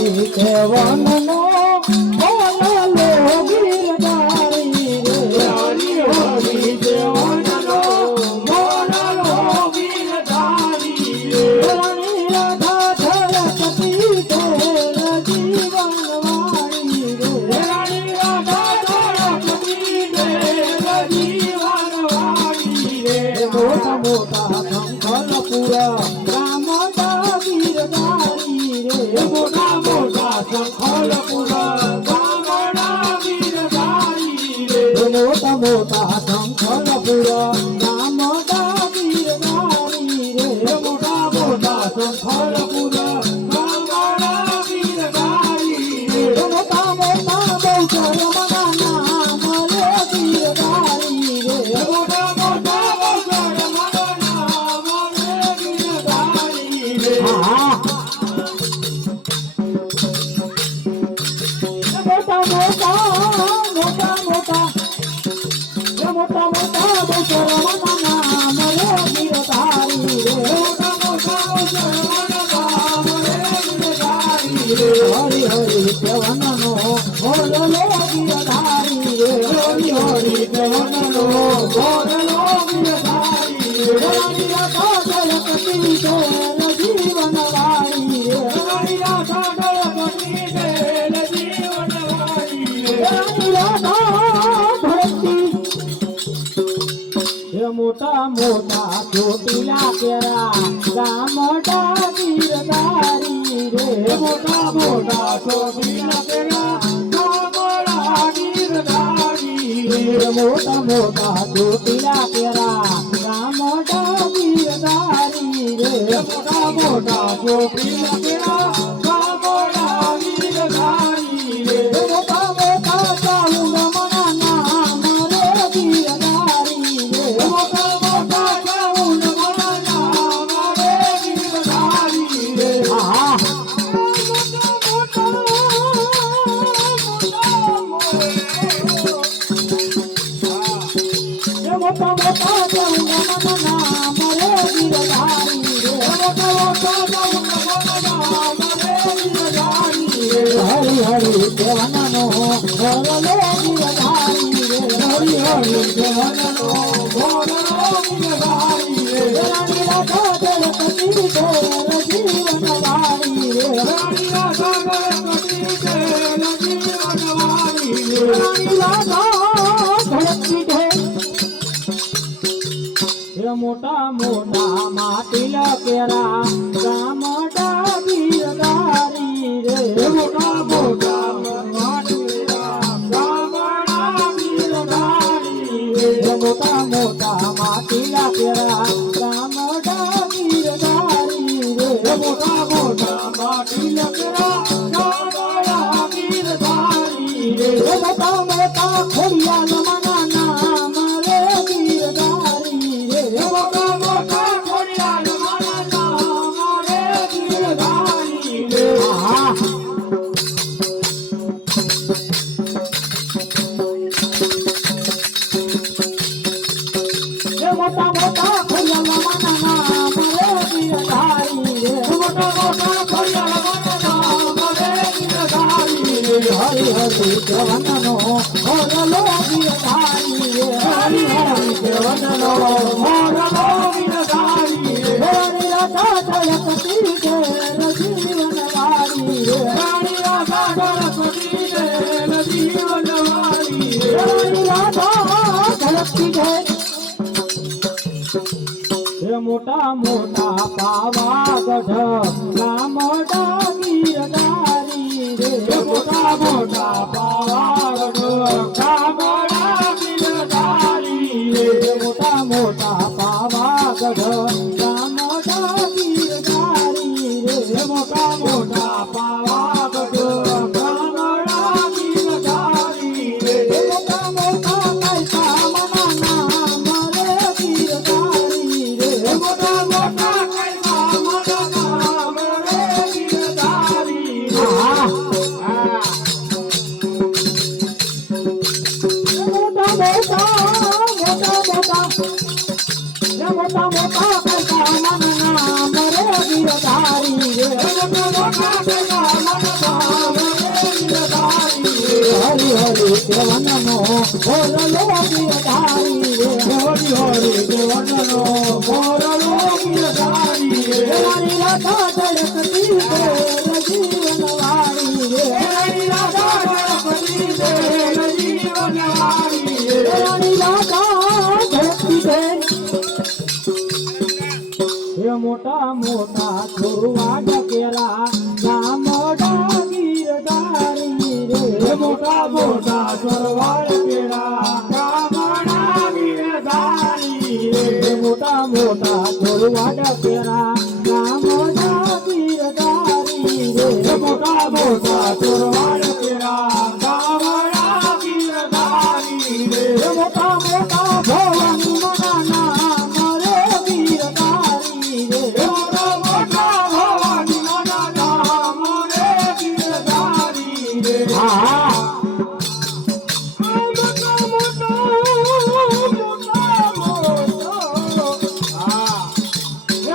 કેવનનો બોલલો ગીરધારી રે હરી હરી કેવનનો બોલલો ગીરધારી રે રાણી રાધા ધરતી તેર જીવન વાણી રે રાણી રાધા ધરતી તેર જીવન વાણી રે મોટા મોટા શંખલપુર રામડા ગીરધારી રે મોટા મોટા શંખલપુર રામડા ગીરધારી રે મોટા મોટા શંખલપુર રામડા ગીરધારી રે મોટા મોટા શંખલપુર રામડા ગીરધારી રે મોટા મોટા બહુચર મના નામ રે ગીરધારી રે મોટા મોટા બહુચર મના નામ રે ગીરધારી રે મોટા મોટા બહુચર મના નામ રે ગીરધારી રે મોટા મોટા બહુચર મના નામ રે ગીરધારી રે હરી હરી કેવનનો બોલલો ગીરધારી રે હરી હરી કેવનનો બોલલો ગીરધારી રે રાણી રાધા ધરતી તેર જીવન વાળી રે રાણી રાધા ધરતી તેર જીવન વાળી રે રાણી રાધા ધરતી મોટા મોટા ચોટીલા કેરા ગામડા ગીરધારી રે મોટા મોટા ચોટીલા કેરા ગામડા ગીરધારી રે મોટા મોટા ચોટીલા કેરા ગામડા ગીરધારી રે મોટા મોટા ચોટીલા કેરા ગામડા ગીરધારી રે મોટા મોટા ચાઉંડ મના નામ રે ગીરધારી રે મોટા મોટા ચાઉંડ મના નામ રે ગીરધારી રે હા મોટા મોટા ચાઉંડ મના નામ રે ગીરધારી રે મોટા મોટા ચાઉંડ મના નામ રે ગીરધારી રે હરી હરી કેવનનો બોલલો ગીરધારી રે હરી હરી કેવનનો બોલલો ગીરધારી રે રાણી રાધા ધરતી તેર જીવન વાળી રે રાણી રાધા ધરતી તેર જીવન વાળી રે રાણી રાધા ધરતી તેર મોટા મોટા માટીલા કેરા ગામડા ગીરધારી રે મોટા મોટા માટીલા ગામડા ગીરધારી રે મોટા મોટા માટીલા કેરા ગામડા ગીરધારી રે મોટા મોટા માટીલા કેરા ગામડા ગીરધારી રે મોટા મોટા ખોડિયાલ મના નામ રે ગીરધારી રે મોટા મોટા ખોડિયાલ મના નામ રે ગીરધારી રે હા મોટા મોટા ખોડિયાલ મના નામ રે ગીરધારી રે મોટા મોટા ખોડિયાલ મના નામ રે ગીરધારી રે હરી હરી કેવનનો બોલલો ગીરધારી રે હરી હરી કેવનનો બોલલો ગીરધારી રે રાણી રાધા ધરતી તેર જીવન વાળી રે રાણી રાધા ધરતી તેર જીવન વાળી રે રાણી રાધા ધરતી તેર મોટા મોટા પાવાગઢ ગામડા ગીરધારી રે મોટા મોટા પાવાગઢ ગામડા ગીરધારી રે મોટા મોટા પાવાગઢ ગામડા ગીરધારી રે મોટા મોટા પાવાગઢ ગામડા ગીરધારી રે મોટા મોટા કાયકા મના નામ રે ગીરધારી રે મોટા મોટા મોરલો ગીરધારી રે હરી હરી દેવનનો મોરલો ગીરધારી રે મારી રાધા ધડકતી દે જીવન વાળી રે મારી રાધા ધડકતી દે જીવન વાળી રે મારી રાધા ધડકતી દે એ મોટા મોટા છોરવા ડકેલા ગામડા ગીરધારી રે મોટા મોટા છોરવા ડકેલા ગામડા ગીરધારી રે મોટા મોટા છોરવા ડકેલા ગામડા ગીરધારી રે મોટા મોટા છોરવા ડકેલા ગામડા ગીરધારી રે મોટા મોટા ભવન મનાના મરે ગીરધારી રે મોટા મોટા ભવન મનાના મરે ગીરધારી રે હા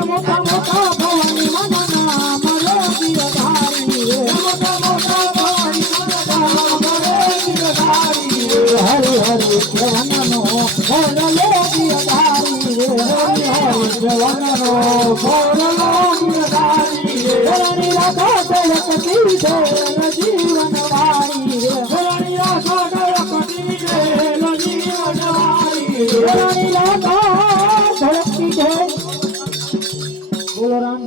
મોટા મોટા ભવન મનાના મરે ગીરધારી રે મોટા મોટા ભવન મનાના મરે ગીરધારી રે હરે હરે